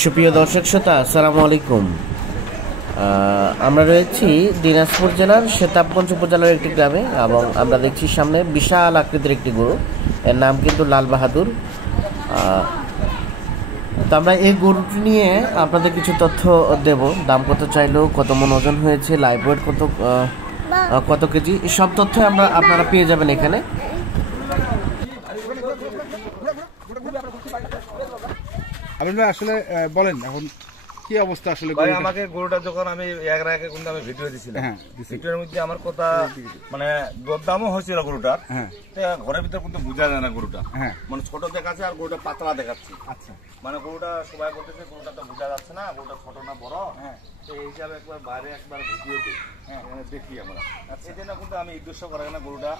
সুপ্রিয় দর্শক শ্রোতা, আসসালামু আলাইকুম। আমরা রয়েছি দিনাজপুর জেলার সেতাবগঞ্জ উপজেলার একটি গ্রামে এবং আমরা দেখছি সামনে বিশাল আকৃতির একটি গরু, এর নাম কিন্তু লাল বাহাদুর। তো আমরা এই গরুটি নিয়ে আপনাদের কিছু তথ্য দেব। দাম কত চাইলো, কত মন ওজন হয়েছে, লাইভ ওয়েট কত কেজি, সব তথ্য আপনারা পেয়ে যাবেন এখানে। আপনি আসলে বলেন এখন কি অবস্থা আসলে? ভাই আমাকে গরুটা যখন আমি এক রাখে কিন্তু আমি ভিডিও দিছিলাম, ভিডিওর মধ্যে আমার কথা মানে দরদামও হয়েছিল গরুটার, ঘরের ভিতরে কিন্তু বোঝা যায় না গরুটা, মানে ছোট দেখাচ্ছে আর গরুটা পাতলা দেখাচ্ছে। আচ্ছা, মানে গরুটা সবাই বলতেছে গরুটা তো বোঝা যাচ্ছে না, গরুটা ছোট না বড়, তো এই হিসাবে একবার বাইরে একবার ভিডিও দিই, দেখি আমরা। এই জন্য কিন্তু আমি উদ্দেশ্য করে না গরুটা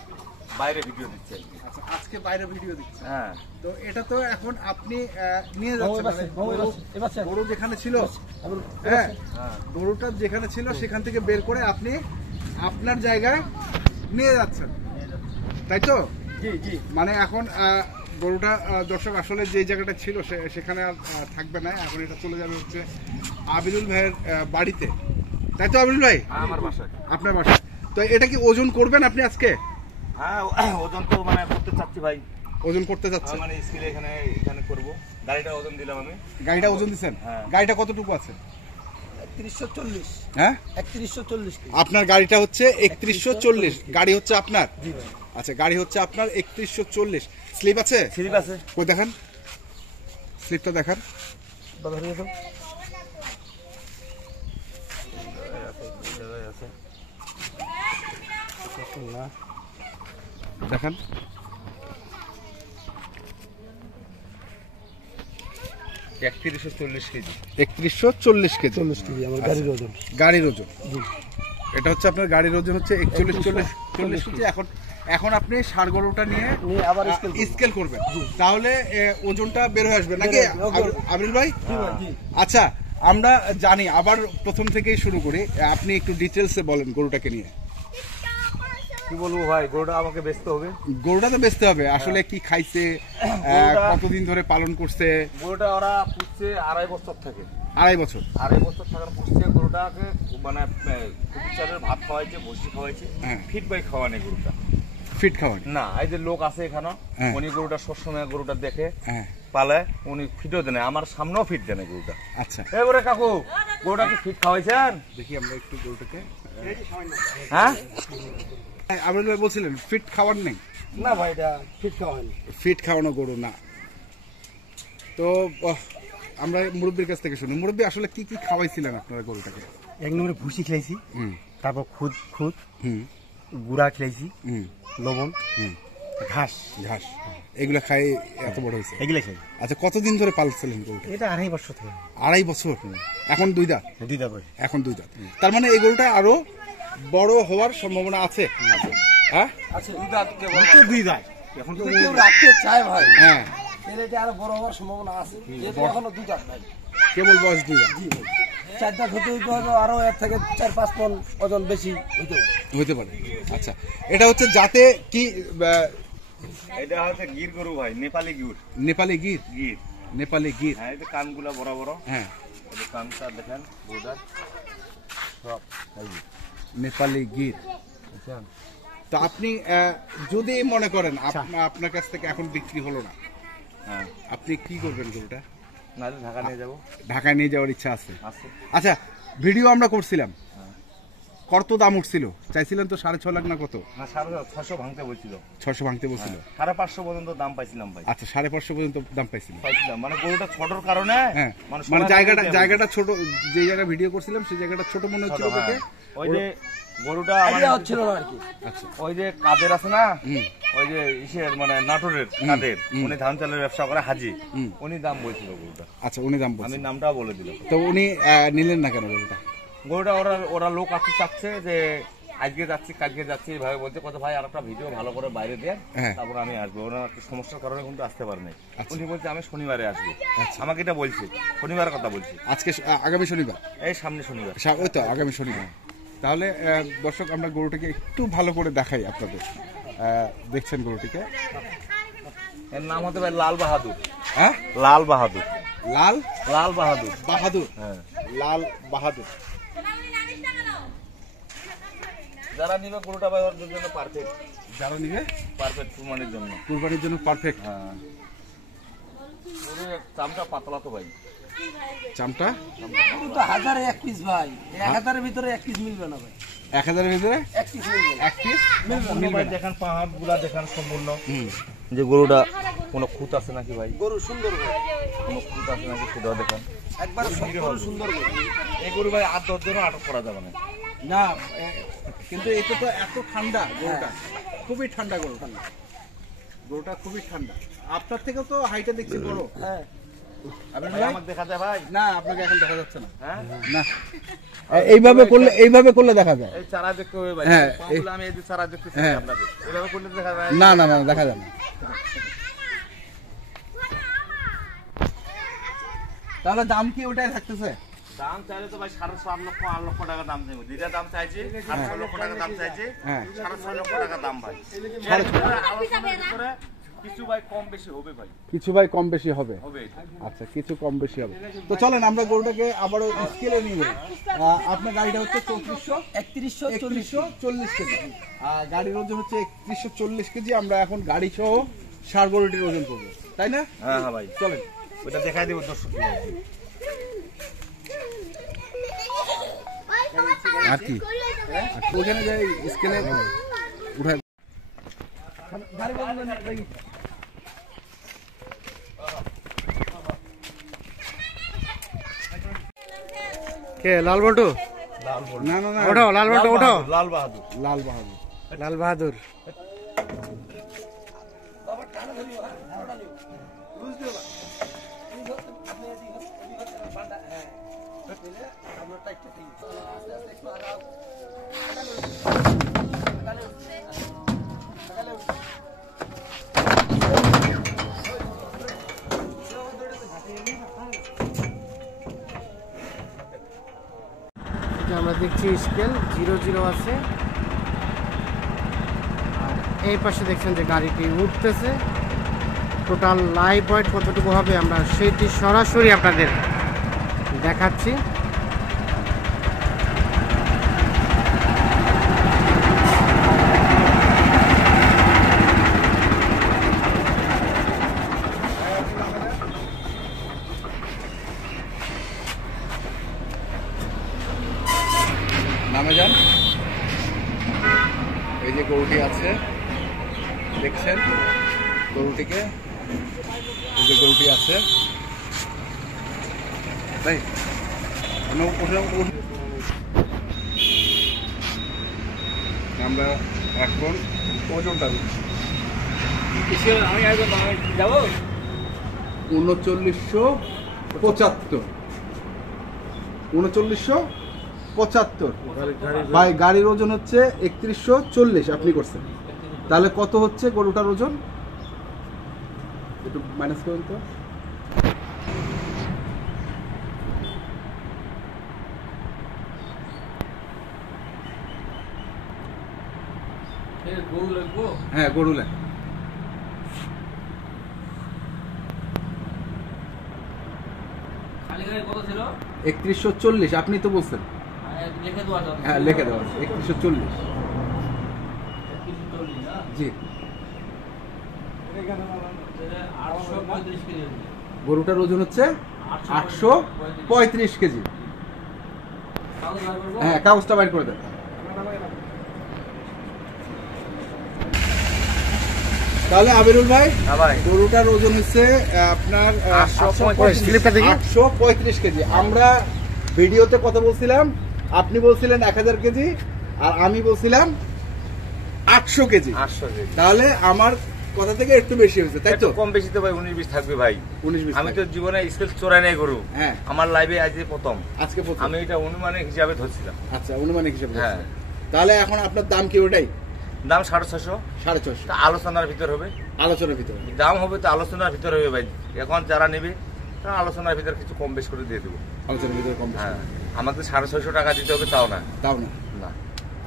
বাইরে ভিডিও দিচ্ছি। আচ্ছা, আজকে বাইরে ভিডিও দিচ্ছি। হ্যাঁ, তো এটা তো এখন আপনি নিয়ে যাচ্ছেন, গরু যেখানে ছিল, হ্যাঁ গরুটা যেখানে ছিল সেখান থেকে বের করে আপনি আপনার জায়গায় নিয়ে যাচ্ছেন, তাই তো? জি জি। মানে এখন গরুটা দর্শক আসলে যে জায়গাটা ছিল সেখানে আর থাকবে না, এখন এটা চলে যাবে হচ্ছে আবিরুল ভাইয়ের বাড়িতে, তাই তো আবিরুল ভাই? আমার বাসায়। আপনার বাসায়। তো এটা কি ওজন করবেন আপনি আজকে? হ্যাঁ, ওজন তো মানে করতে চাচ্ছি ভাই। ওজন করতে যাচ্ছে মানে স্কেলে এখানে করব। গাড়িটা ওজন দিলাম আমি। গাড়িটা ওজন দিবেন? হ্যাঁ। গাড়িটা কতটুকু আছে? 3140। হ্যাঁ, 3140। আপনার গাড়িটা হচ্ছে 3140। গাড়ি হচ্ছে আপনার? জি ভাই। আচ্ছা, গাড়ি হচ্ছে আপনার 3140। স্লিপ আছে? স্লিপ আছে। কই দেখান, স্লিপটা দেখান। দেখান। একত্রিশশো চল্লিশ কেজি। 3140 কেজি। 40 কেজি আমার গাড়ির ওজন। গাড়ির ওজন, এটা হচ্ছে আপনার গাড়ির ওজন হচ্ছে 4140 কেজি। এখন আপনি ষাঁড় গরুটা নিয়ে আবার স্কেল করবেন, তাহলে ওজনটা বের হয়ে আসবে নাকি আবিরুল ভাই? আচ্ছা, আমরা জানি, আবার প্রথম থেকেই শুরু করি। আপনি একটু ডিটেলসে বলেন গরুটাকে নিয়ে। কি বলবো ভাই, গরুটা আমাকে বেচতে হবে। গরুটা তো বেচতে হবে। আসলে কি খাইছে, কতদিন ধরে পালন করছে? গরুটা ওরা পুষছে 2.5 বছর থেকে। 2.5 বছর? 2.5 বছর থাকার পুষছে গরুটাকে, মানে চালের ভাত খাওয়াইছে, ভুসি খাওয়াইছে, ফিট বাই খাওয়া নেই গরুটা। ফিট খাওয়ান না, এই যে লোক আছে এখানে, উনি গরুটা সবসময় গরুটা দেখে পালে, উনি ফিটও দেন, আমার সামনেও ফিট দেন গরুটা। আচ্ছা, এবারে কাকু গরুটা কি ফিট খাওয়াইছেন? দেখি আমরা একটু গরুটাকে। হ্যাঁ, আবিরুল ভাই বলছিলেন ফিট খাওয়ার নেই? না ভাই, এটা ফিট খাওয়ানো। ফিট খাওয়ানো গরু না। তো আমরা মুরব্বীর কাছ থেকে শুনি। মুরব্বী, আসলে কি কি খাওয়াইছিলেন আপনারা গরুটাকে? এক নম্বরে ভুসি খেলাইছি, তারপর খুদ গুড়া খেলাইছি, লবণ, ঘাস এগুলো খাই এত বড় হয়েছে? এগুলো খাই। আচ্ছা, কতদিন ধরে পালছিলেন গরুটা? এটা 2.5 বছর থেকে। 2.5 বছর? এখন 2 দাঁত? 2 দাঁত। এখন 2 দাঁত। তার মানে এই গরুটা আরো বড় হওয়ার সম্ভাবনা আছে? হ্যাঁ, আচ্ছা, 2 দাঁত। 2 দাঁত এখন তো কেউ রাখতে চায় ভাই। হ্যাঁ, এটা আরো বড় হওয়ার সম্ভাবনা আছে। এখনো 2 দাঁত ভাই, কেবল বয়স 2 দাঁত। জি ভাই, 4 দাঁত হতে আরো 1 থেকে 4-5 পন ওজন বেশি হইতে পারে। আচ্ছা, এটা হচ্ছে যাতে কি? এটা হচ্ছে গির গরু ভাই, নেপালি গির। নেপালি গির? গির, নেপালি গির। হ্যাঁ, এটা কানগুলা বড় বড়। হ্যাঁ, এটা কানটা দেখেন গরুটার সব নেপালি গির। তো আপনি যদি মনে করেন আপনার কাছ থেকে এখন বিক্রি হলো না, আপনি কি করবেন গরুটা? নাহলে ঢাকা নিয়ে যাবো। ঢাকায় নিয়ে যাওয়ার ইচ্ছা আছে? আচ্ছা, ভিডিও আমরা করছিলাম, কত দাম উঠছিল? চাইছিলেন তো 6.5 লাখ না কত? 600 ভাঙতে বলছিল। 600 ভাঙতে বলছিল? 550 পর্যন্ত দাম পাইছিলাম ভাই। আচ্ছা, 550 পর্যন্ত দাম পাইছিলাম। মানে গরুটা ছোটর কারণে, মানে জায়গাটা ছোট, যে জায়গায় ভিডিও করছিলাম সেই জায়গাটা ছোট মনে হচ্ছিল দেখে। ওই যে গরুটা হচ্ছিল না আর কি। আচ্ছা, ওই যে কাদের আছে না, ওই যে ইসের মানে নাটোরের কাদের, উনি ধান চালের ব্যবসা করে, হাজি, উনি দাম বলছিল গরুটা। আচ্ছা, উনি দাম বলছিল, আমি নামটাও বলে দিলাম। তো উনি নিলেন না কেন গরুটা? গরুটা ওরা লোক আসতে চাচ্ছে যে আজকে যাচ্ছি কালকে যাচ্ছি এইভাবে বলছে, কত ভাই আর একটা ভিডিও ভালো করে বাইরে দেন, তারপর আমি আসবো। ওনার একটা সমস্যার কারণে কিন্তু আসতে পারে নাই। উনি বলছে আমি শনিবারে আসবো। আমাকে এটা বলছে, শনিবারের কথা বলছে। আজকে আগামী শনিবার? এই সামনে শনিবার। ওই তো আগামী শনিবার। তাহলে দর্শক, আমরা গরুটাকে একটু ভালো করে দেখাই আপনাদের। দেখছেন গরুটিকে, এর নাম হতে পারে লাল বাহাদুর। হ্যাঁ, লাল বাহাদুর। লাল লাল বাহাদুর। বাহাদুর, হ্যাঁ, লাল বাহাদুর। যারা নিবে গরুটা ভাই ওর জন্য পারফেক্ট, যারা নিবে পারফেক্ট কুরবানির জন্য। কুরবানির জন্য পারফেক্ট। হ্যাঁ, গরুর চামটা পাতলা তো ভাই, চামটা গরু তো 1001 পিস ভাই, 1000 ভিতরে 1 পিস মিলবে না ভাই, 1000 এর ভিতরে 1 পিস মিলবে না। 1 পিস ভাই দেখেন পাহাড় গুলা দেখেন সম্পূর্ণ, যে গরুটা কোনো খুঁত আছে নাকি ভাই, গরু সুন্দর ভাই, কোনো খুঁত আছে নাকি সেটাও দেখেন। একবার গরু সুন্দর গরু। এই গরু ভাই 8-10 জন্য আটক করা যাবে না। না, কিন্তু এটা তো এত ঠান্ডা গরুটা, খুবই ঠান্ডা গরু, গরুটা খুবই ঠান্ডা। আপনার থেকে তো হাইটে দেখছি বড়। হ্যাঁ, ভাই আমাকে দেখা যায় ভাই? না, আপনাকে এখন দেখা যাচ্ছে না। হ্যাঁ, না, এইভাবে করলে দেখা যায়। এই চারা দেখতে হবে ভাই। হ্যাঁ, পাগুলো আমি এই যে চারা দেখতেছি হ্যাঁ। আপনাকে, এভাবে করলে দেখা যায় না না না, দেখা যায় না। তাহলে দাম কি ওটাই থাকতেছে? দাম চাইলে তো ভাই 7.5 লক্ষ 8 লক্ষ টাকা দাম চাইবো। যেটা দাম চাইছে 7.5 লক্ষ টাকা দাম চাইছে, হ্যাঁ। 6.5 লক্ষ টাকা দাম ভাই। আলোচনার ভিতরে কিছু ভাই কম বেশি হবে ভাই, কিছু ভাই কম বেশি হবে। হবে এটা। আচ্ছা, কিছু কম বেশি হবে। তো চলেন আমরা গরুটাকে আবারও স্কেলে নিয়ে যাই। আপনার গাড়িটা হচ্ছে 3140 কেজি, আর গাড়ির ওজন হচ্ছে 3140 কেজি। আমরা এখন গাড়ি সহ ষাঁড় গরুটির ওজন করবো, তাই না? হ্যাঁ হ্যাঁ ভাই, চলেন। ওটা দেখাই দেবো দর্শক। আর কি ওখানে যাই স্কেলে উঠাই। কে লাল বল্টু? না না না, ওঠো লাল বল্টু, ওঠো। লাল বাহাদুর। লাল বাহাদুর। লাল বাহাদুর। আমরা দেখছি স্কেল 00 আছে, আর এই পাশে দেখছেন যে গাড়িটি উঠতেছে। টোটাল লাইভ ওয়েট কতটুকু হবে আমরা সেইটি সরাসরি আপনাদের দেখাচ্ছি। নামে যান। এই যে গরুটি আছে দেখছেন, গরুটিকে, এই যে গরুটি আছে ভাই, আমরা এখন ওজনটা দিচ্ছি। আমি যাবো 3975। 3975 ভাই, গাড়ির ওজন হচ্ছে 3140 আপনি করছেন, তাহলে কত হচ্ছে গরুটার ওজন? একটু মাইনাস করুন তো। হ্যাঁ, গরু লেন। কত ছিল? 3140 আপনি তো বলছেন। লিখে দেওয়া যাবে। হ্যাঁ, লিখে দেওয়া আছে 3140। জি, 835 কেজি। গরুটার ওজন হচ্ছে 835 কেজি। হ্যাঁ, কাগজটা বাইর করে দেন। তাহলে আবিরুল ভাই, হ্যাঁ ভাই, গরুটার ওজন হচ্ছে আপনার 835 কেজি। আমরা ভিডিওতে কত বলছিলাম? আপনি বলছিলেন 1000 কেজি, আর আমি বলছিলাম 800 কেজি। 800 কেজি। তাহলে আমার কথা থেকে একটু বেশি হয়েছে, তাই তো? একটু কম বেশি তো ভাই 19-20 থাকবে ভাই। 19-20 আমি তো জীবনে স্কেল চোরাই নাই গরু। হ্যাঁ, আমার লাইভে আজ প্রথম, আজকে প্রথম। আমি এটা অনুমানিক হিসাবে ধরছিলাম। আচ্ছা, অনুমানিক হিসেবে। হ্যাঁ। তাহলে এখন আপনার দাম কি ওটাই? দাম 650, 650 তা আলোচনার ভিতর হবে। আলোচনার ভিতরে দাম হবে তো আলোচনার ভিতর হবে ভাই। এখন যারা নেবে তারা আলোচনার ভিতর কিছু কম বেশ করে দিয়ে দেবো। আলোচনার ভিতরে কম বেশি। হ্যাঁ, আমাকে 650 টাকা দিতে হবে, তাও না। তাও না? না,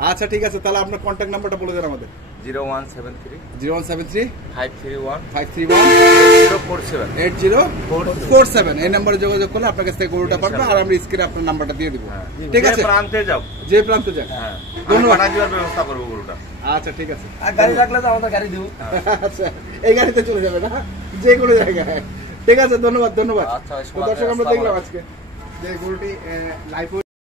আচ্ছা, ঠিক আছে। তাহলে আপনার কন্ট্যাক্ট নাম্বারটা বলে দেন আমাদের। 0173 0173 531 531 8047 এই নম্বরে যোগাযোগ করলে আপনার কাছ থেকে গরুটা পাবেন, আর আমরা স্ক্রিনে আপনার নাম্বারটা দিয়ে দিব। ঠিক আছে, প্রান্তে যাও, যে প্রান্তে যাক। হ্যাঁ, ধন্যবাদ, দেওয়ার ব্যবস্থা করবো গরুটা। আচ্ছা ঠিক আছে, আর গাড়ি রাখলে তো আমাদের গাড়ি দিব। আচ্ছা এই গাড়িতে চলে যাবে না যে কোনো জায়গায়। ঠিক আছে, ধন্যবাদ। আচ্ছা, তো দর্শক আমরা দেখলাম আজকে যে গরুটি লাইভ